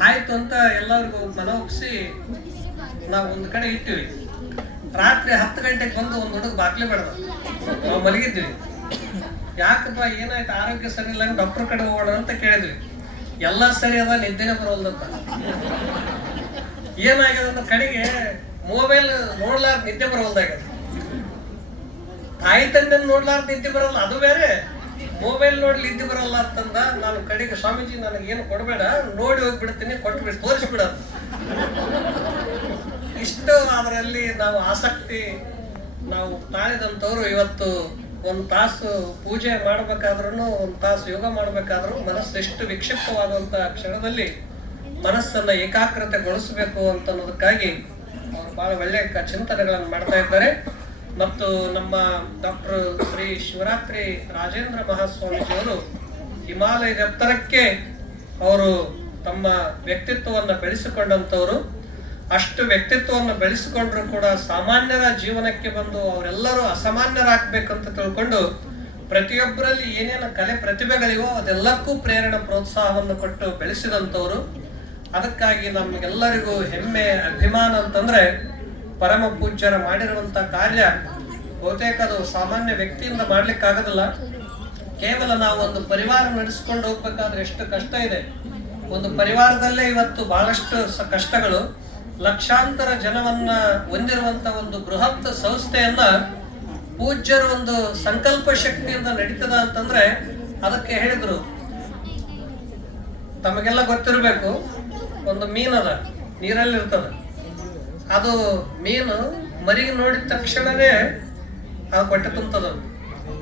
ಆಯ್ತು ಅಂತ ಎಲ್ಲರಿಗೂ ಮನವೊಪ್ಪಿಸಿ ನಾವು ಒಂದು ಕಡೆ ಇಟ್ಟಿವಿ. ರಾತ್ರಿ ಹತ್ತು ಗಂಟೆಗೆ ಬಂದು ಒಂದು ಹುಡುಗ ಬಾಗ್ಲಿ ಬೇಡ ನಾವು ಮಲಗಿದ್ವಿ. ಯಾಕಪ್ಪ, ಏನಾಯ್ತು? ಆರೋಗ್ಯ ಸರಿ ಇಲ್ಲ ಡಾಕ್ಟರ್ ಕಡೆ ಹೋಗೋಣ ಅಂತ ಕೇಳಿದ್ವಿ. ಎಲ್ಲ ಸರಿ ಅದ, ನಿದ್ದೆನೆ ಬರೋಲ್ದಂತ ಏನಾಗ್ಯದ ಅಂತ ಕಡೆಗೆ ಮೊಬೈಲ್ ನೋಡ್ಲಾರ್ದ ನಿದ್ದೆ ಬರೋಲ್ದಾಗ್ಯದ ತಾಯಿ ತಂದೆ ನೋಡ್ಲಾರ್ದ ನಿದ್ದೆ ಬರೋಲ್ಲ, ಅದು ಬೇರೆ. ಮೊಬೈಲ್ ನೋಡಿ ನಿದ್ದೆ ಬರಲ್ಲ ಅಂತಂದ ನಾನು ಕಡೆಗೆ ಸ್ವಾಮೀಜಿ ನನಗೆ ಏನು ಕೊಡಬೇಡ, ನೋಡಿ ಹೋಗ್ಬಿಡ್ತೀನಿ ಕೊಟ್ಬಿಟ್ಟು ತೋರಿಸ್ಬಿಡ ಇಷ್ಟು ಅದರಲ್ಲಿ ನಾವು ಆಸಕ್ತಿ, ನಾವು ತಾಳಿದಂಥವ್ರು ಇವತ್ತು ಒಂದು ತಾಸು ಪೂಜೆ ಮಾಡಬೇಕಾದ್ರೂ ಒಂದು ತಾಸು ಯೋಗ ಮಾಡಬೇಕಾದ್ರೂ ಮನಸ್ಸು ಎಷ್ಟು ವಿಕ್ಷಿಪ್ತವಾದಂಥ ಕ್ಷಣದಲ್ಲಿ ಮನಸ್ಸನ್ನ ಏಕಾಗ್ರತೆಗೊಳಿಸಬೇಕು ಅಂತ ಅನ್ನೋದಕ್ಕಾಗಿ ಅವರು ಬಹಳ ಒಳ್ಳೆಯ ಚಿಂತನೆಗಳನ್ನು ಮಾಡ್ತಾ ಇದ್ದಾರೆ. ಮತ್ತು ನಮ್ಮ ಡಾಕ್ಟರ್ ಶ್ರೀ ಶಿವರಾತ್ರಿ ರಾಜೇಂದ್ರ ಮಹಾಸ್ವಾಮೀಜಿಯವರು ಹಿಮಾಲಯದ ಎತ್ತರಕ್ಕೆ ಅವರು ತಮ್ಮ ವ್ಯಕ್ತಿತ್ವವನ್ನು ಬೆಳೆಸಿಕೊಂಡಂಥವರು ಅಷ್ಟು ವ್ಯಕ್ತಿತ್ವವನ್ನು ಬೆಳೆಸಿಕೊಂಡ್ರು ಕೂಡ ಸಾಮಾನ್ಯರ ಜೀವನಕ್ಕೆ ಬಂದು ಅವರೆಲ್ಲರೂ ಅಸಾಮಾನ್ಯರಾಗಬೇಕಂತ ತಿಳ್ಕೊಂಡು ಪ್ರತಿಯೊಬ್ಬರಲ್ಲಿ ಏನೇನು ಕಲೆ ಪ್ರತಿಭೆಗಳಿವೋ ಅದೆಲ್ಲಕ್ಕೂ ಪ್ರೇರಣೆ ಪ್ರೋತ್ಸಾಹವನ್ನು ಕೊಟ್ಟು ಬೆಳೆಸಿದಂಥವರು. ಅದಕ್ಕಾಗಿ ನಮಗೆಲ್ಲರಿಗೂ ಹೆಮ್ಮೆ, ಅಭಿಮಾನ ಅಂತಂದ್ರೆ ಪರಮ ಪೂಜ್ಯರ ಮಾಡಿರುವಂಥ ಕಾರ್ಯ ಬಹುತೇಕ ಅದು ಸಾಮಾನ್ಯ ವ್ಯಕ್ತಿಯಿಂದ ಮಾಡ್ಲಿಕ್ಕಾಗೋದಿಲ್ಲ. ಕೇವಲ ನಾವು ಒಂದು ಪರಿವಾರ ನಡೆಸ್ಕೊಂಡು ಹೋಗ್ಬೇಕಾದ್ರೆ ಎಷ್ಟು ಕಷ್ಟ ಇದೆ. ಒಂದು ಪರಿವಾರದಲ್ಲೇ ಇವತ್ತು ಬಹಳಷ್ಟು ಕಷ್ಟಗಳು. ಲಕ್ಷಾಂತರ ಜನವನ್ನ ಹೊಂದಿರುವಂತ ಒಂದು ಬೃಹತ್ ಸಂಸ್ಥೆಯನ್ನ ಪೂಜ್ಯರ ಒಂದು ಸಂಕಲ್ಪ ಶಕ್ತಿಯಿಂದ ನಡೀತದ ಅಂತಂದ್ರೆ ಅದಕ್ಕೆ ಹೇಳಿದ್ರು. ತಮಗೆಲ್ಲ ಗೊತ್ತಿರಬೇಕು ಒಂದು ಮೀನದ ನೀರಲ್ಲಿ ಇರ್ತದ ಅದು ಮೀನು ಮರಿಗೆ ನೋಡಿದ ತಕ್ಷಣವೇ ಅದು ಹೊಟ್ಟೆ ತುಂಬತದ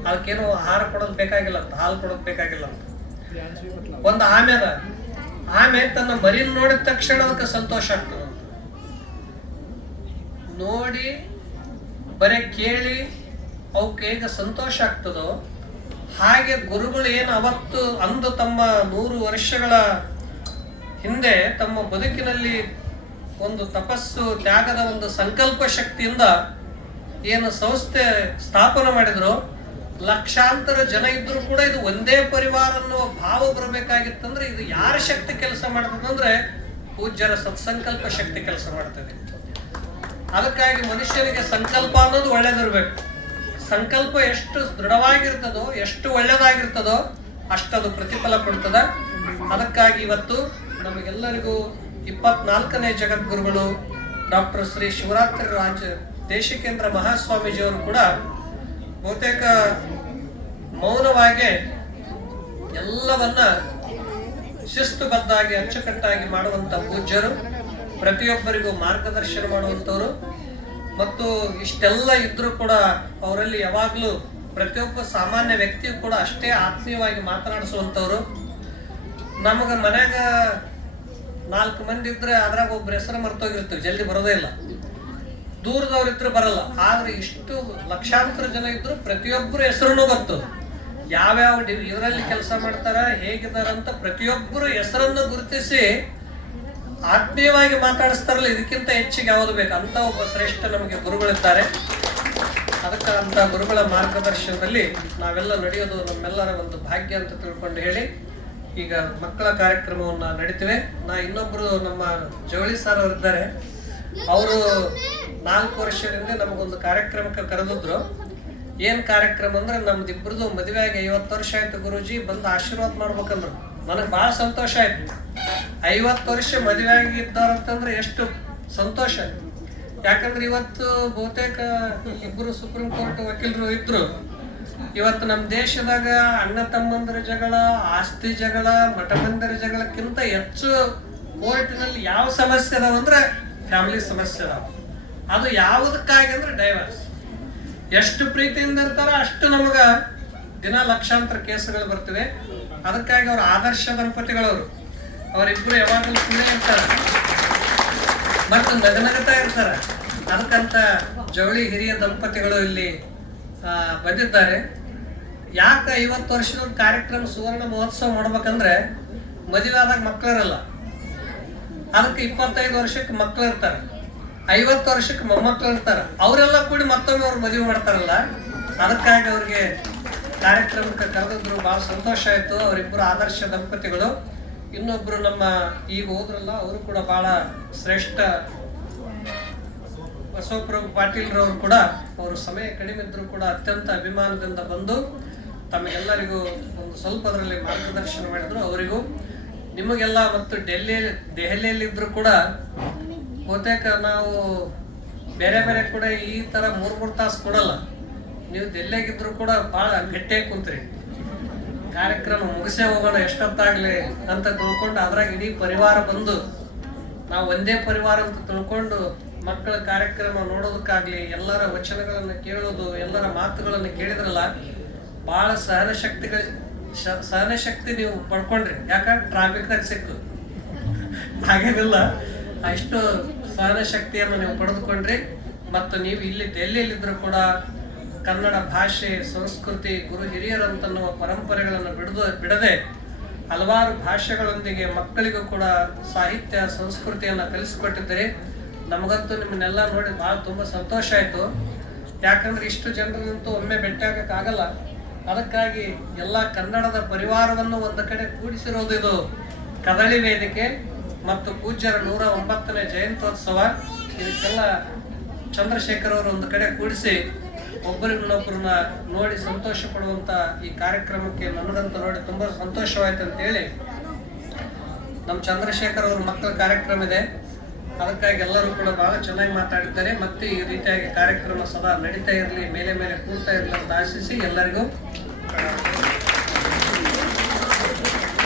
ಅದಕ್ಕೇನು ಆಹಾರ ಕೊಡೋದು ಬೇಕಾಗಿಲ್ಲ ಅಂತ ಹಾಲು ಕೊಡೋದು ಬೇಕಾಗಿಲ್ಲ ಅಂತ. ಒಂದು ಆಮೆ ಅದ ಆಮೆ ತನ್ನ ಮರಿನ ನೋಡಿದ ತಕ್ಷಣ ಅದಕ್ಕೆ ಸಂತೋಷ ಆಗ್ತದ. ನೋಡಿ, ಬರೀ ಕೇಳಿ, ಅವಕ್ಕೆ ಹೇಗೆ ಸಂತೋಷ ಆಗ್ತದೋ, ಹಾಗೆ ಗುರುಗಳು ಏನು ಅವತ್ತು ಅಂದು ತಮ್ಮ ನೂರು ವರ್ಷಗಳ ಹಿಂದೆ ತಮ್ಮ ಬದುಕಿನಲ್ಲಿ ಒಂದು ತಪಸ್ಸು, ತ್ಯಾಗದ ಒಂದು ಸಂಕಲ್ಪ ಶಕ್ತಿಯಿಂದ ಏನು ಸಂಸ್ಥೆ ಸ್ಥಾಪನೆ ಮಾಡಿದ್ರು, ಲಕ್ಷಾಂತರ ಜನ ಇದ್ದರೂ ಕೂಡ ಇದು ಒಂದೇ ಪರಿವಾರ ಅನ್ನುವ ಭಾವ ಬರಬೇಕಾಗಿತ್ತಂದ್ರೆ ಇದು ಯಾರ ಶಕ್ತಿ ಕೆಲಸ ಮಾಡ್ತದಂದ್ರೆ ಪೂಜ್ಯರ ಸತ್ಸಂಕಲ್ಪ ಶಕ್ತಿ ಕೆಲಸ ಮಾಡ್ತದೆ. ಅದಕ್ಕಾಗಿ ಮನುಷ್ಯನಿಗೆ ಸಂಕಲ್ಪ ಅನ್ನೋದು ಒಳ್ಳೇದಿರ್ಬೇಕು. ಸಂಕಲ್ಪ ಎಷ್ಟು ದೃಢವಾಗಿರ್ತದೋ, ಎಷ್ಟು ಒಳ್ಳೇದಾಗಿರ್ತದೋ ಅಷ್ಟದು ಪ್ರತಿಫಲ ಕೊಡ್ತದೆ. ಅದಕ್ಕಾಗಿ ಇವತ್ತು ನಮಗೆಲ್ಲರಿಗೂ ಇಪ್ಪತ್ನಾಲ್ಕನೇ ಜಗದ್ಗುರುಗಳು, ಡಾಕ್ಟರ್ ಶ್ರೀ ಶಿವರಾತ್ರಿ ರಾಜ ದೇಶಿಕೇಂದ್ರ ಮಹಾಸ್ವಾಮೀಜಿಯವರು ಕೂಡ ಬಹುತೇಕ ಮೌನವಾಗಿ ಎಲ್ಲವನ್ನ ಶಿಸ್ತುಬದ್ಧಾಗಿ, ಅಚ್ಚುಕಟ್ಟಾಗಿ ಮಾಡುವಂತ ಪೂಜ್ಯರು. ಪ್ರತಿಯೊಬ್ಬರಿಗೂ ಮಾರ್ಗದರ್ಶನ ಮಾಡುವಂಥವ್ರು. ಮತ್ತು ಇಷ್ಟೆಲ್ಲ ಇದ್ದರೂ ಕೂಡ ಅವರಲ್ಲಿ ಯಾವಾಗಲೂ ಪ್ರತಿಯೊಬ್ಬ ಸಾಮಾನ್ಯ ವ್ಯಕ್ತಿಯು ಕೂಡ ಅಷ್ಟೇ ಆತ್ಮೀಯವಾಗಿ ಮಾತನಾಡಿಸುವಂಥವ್ರು. ನಮಗೆ ಮನ್ಯಾಗ ನಾಲ್ಕು ಮಂದಿ ಇದ್ರೆ ಅದ್ರಾಗ ಒಬ್ರ ಹೆಸರು ಮರ್ತೋಗಿರ್ತೀವಿ, ಜಲ್ದಿ ಬರೋದೇ ಇಲ್ಲ. ದೂರದವ್ರು ಇದ್ರೆ ಬರಲ್ಲ. ಆದ್ರೆ ಇಷ್ಟು ಲಕ್ಷಾಂತರ ಜನ ಇದ್ರು ಪ್ರತಿಯೊಬ್ಬರ ಹೆಸರು ಗೊತ್ತು. ಯಾವ್ಯಾವ ಇದರಲ್ಲಿ ಕೆಲಸ ಮಾಡ್ತಾರ, ಹೇಗಿದಾರಂತ ಪ್ರತಿಯೊಬ್ಬರು ಹೆಸರನ್ನು ಗುರುತಿಸಿ ಆತ್ಮೀಯವಾಗಿ ಮಾತಾಡಿಸ್ತಾರಲ್ಲ, ಇದಕ್ಕಿಂತ ಹೆಚ್ಚಿಗೆ ಯಾವುದು ಬೇಕು? ಅಂತ ಒಬ್ಬ ಶ್ರೇಷ್ಠ ನಮಗೆ ಗುರುಗಳಿದ್ದಾರೆ. ಅದಕ್ಕೆ ಅಂತ ಗುರುಗಳ ಮಾರ್ಗದರ್ಶನದಲ್ಲಿ ನಾವೆಲ್ಲ ನಡೆಯೋದು ನಮ್ಮೆಲ್ಲರ ಒಂದು ಭಾಗ್ಯ ಅಂತ ತಿಳ್ಕೊಂಡು ಹೇಳಿ, ಈಗ ಮಕ್ಕಳ ಕಾರ್ಯಕ್ರಮವನ್ನು ನಡೀತೇವೆ. ನಾ ಇನ್ನೊಬ್ಬರು ನಮ್ಮ ಜವಳಿ ಸರ್ ಅವರಿದ್ದಾರೆ. ಅವರು ನಾಲ್ಕು ವರ್ಷದಿಂದ ನಮಗೊಂದು ಕಾರ್ಯಕ್ರಮಕ್ಕೆ ಕರೆದಿದ್ರು. ಏನು ಕಾರ್ಯಕ್ರಮ ಅಂದ್ರೆ ನಮ್ದು ಇಬ್ಬರದು ಆಗಿ ಐವತ್ತು ವರ್ಷ ಆಯ್ತು ಗುರುಜಿ, ಬಂದು ಆಶೀರ್ವಾದ ಮಾಡ್ಬೇಕಂದ್ರು. ನನಗೆ ಭಾಳ ಸಂತೋಷ ಆಯ್ತು. ಐವತ್ತು ವರ್ಷ ಮದುವೆ ಆಗಿದ್ದಾರಂತಂದ್ರೆ ಎಷ್ಟು ಸಂತೋಷ. ಯಾಕಂದ್ರೆ ಇವತ್ತು ಬಹುತೇಕ ಇಬ್ಬರು ಸುಪ್ರೀಂ ಕೋರ್ಟ್ ವಕೀಲರು ಇದ್ರು. ಇವತ್ತು ನಮ್ಮ ದೇಶದಾಗ ಅಣ್ಣ ತಮ್ಮಂದಿರ ಜಗಳ, ಆಸ್ತಿ ಜಗಳ ಮಠಬಂದಿರ ಜಗಳಕ್ಕಿಂತ ಹೆಚ್ಚು ಕೋರ್ಟ್ನಲ್ಲಿ ಯಾವ ಸಮಸ್ಯೆ ಅದಾವ ಅಂದ್ರೆ ಫ್ಯಾಮಿಲಿ ಸಮಸ್ಯೆ ಅದಾವ. ಅದು ಯಾವುದಕ್ಕಾಗಿ ಅಂದ್ರೆ ಡೈವರ್ಸ್. ಎಷ್ಟು ಪ್ರೀತಿಯಿಂದ ಇರ್ತಾರ ಅಷ್ಟು ನಮಗ ದಿನ ಲಕ್ಷಾಂತರ ಕೇಸ್ಗಳು ಬರ್ತವೆ. ಅದಕ್ಕಾಗಿ ಅವ್ರ ಆದರ್ಶ ದಂಪತಿಗಳವರು. ಅವರಿಬ್ರು ಯಾವಾಗಲೂ ಸುಮ್ಮನೆ ಇರ್ತಾರ. ಮತ್ತು ನಗನಗತಾ ಇರ್ತಾರ. ಅದಕ್ಕಂತ ಜವಳಿ ಹಿರಿಯ ದಂಪತಿಗಳು ಇಲ್ಲಿ ಬಂದಿದ್ದಾರೆ. ಯಾಕೆ ಐವತ್ತು ವರ್ಷದ ಕಾರ್ಯಕ್ರಮ ಸುವರ್ಣ ಮಹೋತ್ಸವ ಮಾಡ್ಬೇಕಂದ್ರೆ ಮದುವೆ ಆದಾಗ ಮಕ್ಕಳಿರಲ್ಲ ಅದಕ್ಕೆ ಇಪ್ಪತ್ತೈದು ವರ್ಷಕ್ಕೆ ಮಕ್ಕಳು ಇರ್ತಾರೆ. ಐವತ್ತು ವರ್ಷಕ್ಕೆ ಮೊಮ್ಮಕ್ಕಳು ಇರ್ತಾರೆ. ಅವರೆಲ್ಲ ಕೂಡಿ ಮತ್ತೊಮ್ಮೆ ಅವ್ರು ಮದುವೆ ಮಾಡ್ತಾರಲ್ಲ, ಅದಕ್ಕಾಗಿ ಅವ್ರಿಗೆ ಕಾರ್ಯಕ್ರಮಕ್ಕೆ ಕರೆದಿದ್ರು. ಭಾಳ ಸಂತೋಷ ಆಯಿತು. ಅವರಿಬ್ಬರು ಆದರ್ಶ ದಂಪತಿಗಳು. ಇನ್ನೊಬ್ರು ನಮ್ಮ ಈಗ ಹೋದ್ರಲ್ಲ, ಅವರು ಕೂಡ ಭಾಳ ಶ್ರೇಷ್ಠ ಬಸವಪ್ರಭು ಪಾಟೀಲ್ರವರು ಕೂಡ, ಅವರು ಸಮಯ ಕಡಿಮೆ ಇದ್ದರೂ ಕೂಡ ಅತ್ಯಂತ ಅಭಿಮಾನದಿಂದ ಬಂದು ತಮಗೆಲ್ಲರಿಗೂ ಒಂದು ಸ್ವಲ್ಪ ಅದರಲ್ಲಿ ಮಾರ್ಗದರ್ಶನ ಮಾಡಿದ್ರು. ಅವರಿಗೂ ನಿಮಗೆಲ್ಲ ಮತ್ತು ಡೆಲ್ಲಿಯಲ್ಲಿ ದೆಹಲಿಯಲ್ಲಿದ್ದರೂ ಕೂಡ ಬಹುತೇಕ ನಾವು ಬೇರೆ ಬೇರೆ ಕೂಡ ಈ ಥರ ಮೂರು ಮೂರು ತಾಸು ಕೊಡಲ್ಲ. ನೀವು ದೆಲ್ಲಿಯಾಗಿದ್ದರೂ ಕೂಡ ಭಾಳ ಗಟ್ಟಿಯಾಗಿ ಕುಂತ್ರಿ. ಕಾರ್ಯಕ್ರಮ ಮುಗಿಸೇ ಹೋಗೋಣ ಎಷ್ಟೊತ್ತಾಗ್ಲಿ ಅಂತ ತಿಳ್ಕೊಂಡು ಅದ್ರಾಗ ಇಡೀ ಪರಿವಾರ ಬಂದು, ನಾವು ಒಂದೇ ಪರಿವಾರ ಅಂತ ತಿಳ್ಕೊಂಡು ಮಕ್ಕಳ ಕಾರ್ಯಕ್ರಮ ನೋಡೋದಕ್ಕಾಗ್ಲಿ, ಎಲ್ಲರ ವಚನಗಳನ್ನು ಕೇಳೋದು, ಎಲ್ಲರ ಮಾತುಗಳನ್ನು ಕೇಳಿದ್ರಲ್ಲ, ಭಾಳ ಸಹನ ಶಕ್ತಿಗಳ ಸಹನ ಶಕ್ತಿ ನೀವು ಪಡ್ಕೊಂಡ್ರಿ. ಯಾಕಂದ್ರೆ ಟ್ರಾಫಿಕ್ದಾಗ ಸಿಕ್ಕು. ಹಾಗೇನಿಲ್ಲ. ಅಷ್ಟು ಸಹನ ಶಕ್ತಿಯನ್ನು ನೀವು ಪಡೆದುಕೊಂಡ್ರಿ. ಮತ್ತು ನೀವು ಇಲ್ಲಿ ಡೆಲ್ಲಿಯಲ್ಲಿದ್ದರೂ ಕೂಡ ಕನ್ನಡ ಭಾಷೆ, ಸಂಸ್ಕೃತಿ, ಗುರು ಹಿರಿಯರಂತನ್ನುವ ಪರಂಪರೆಗಳನ್ನು ಬಿಡದ, ಬಿಡದೆ ಹಲವಾರು ಭಾಷೆಗಳೊಂದಿಗೆ ಮಕ್ಕಳಿಗೂ ಕೂಡ ಸಾಹಿತ್ಯ, ಸಂಸ್ಕೃತಿಯನ್ನು ಕಲಿಸಿಕೊಟ್ಟಿದ್ದೀರಿ. ನಮಗಂತೂ ನಿಮ್ಮನ್ನೆಲ್ಲ ನೋಡಿ ಭಾಳ ತುಂಬ ಸಂತೋಷ ಆಯಿತು. ಯಾಕಂದ್ರೆ ಇಷ್ಟು ಜನರನ್ನಂತೂ ಒಮ್ಮೆ ಭೇಟಿಯಾಗಕ್ಕಾಗಲ್ಲ ಅದಕ್ಕಾಗಿ ಎಲ್ಲ ಕನ್ನಡದ ಪರಿವಾರವನ್ನು ಒಂದು ಕಡೆ ಕೂಡಿಸಿರೋದು ಇದು. ಕದಳಿ ವೇದಿಕೆ ಮತ್ತು ಪೂಜ್ಯರ ನೂರ ಒಂಬತ್ತನೇ ಜಯಂತ್ಯೋತ್ಸವ. ಇದಕ್ಕೆಲ್ಲ ಚಂದ್ರಶೇಖರ್ ಅವರು ಒಂದು ಕಡೆ ಕೂಡಿಸಿ ಒಬ್ಬರಿನ್ನೊಬ್ಬರನ್ನ ನೋಡಿ ಸಂತೋಷ ಪಡುವಂತ ಈ ಕಾರ್ಯಕ್ರಮಕ್ಕೆ ನನ್ನದಂತ ನೋಡಿ ತುಂಬಾ ಸಂತೋಷವಾಯ್ತು ಅಂತ ಹೇಳಿ ನಮ್ಮ ಚಂದ್ರಶೇಖರ್ ಅವ್ರ ಮಕ್ಕಳ ಕಾರ್ಯಕ್ರಮ ಇದೆ. ಅದಕ್ಕಾಗಿ ಎಲ್ಲರೂ ಕೂಡ ಬಹಳ ಚೆನ್ನಾಗಿ ಮಾತಾಡಿದ್ದಾರೆ. ಮತ್ತೆ ಈ ರೀತಿಯಾಗಿ ಕಾರ್ಯಕ್ರಮ ಸದಾ ನಡೀತಾ ಇರಲಿ, ಮೇಲೆ ಮೇಲೆ ಕೂಡ್ತಾ ಇರಲಿ ಅಂತ ಆಶಿಸಿ ಎಲ್ಲರಿಗೂ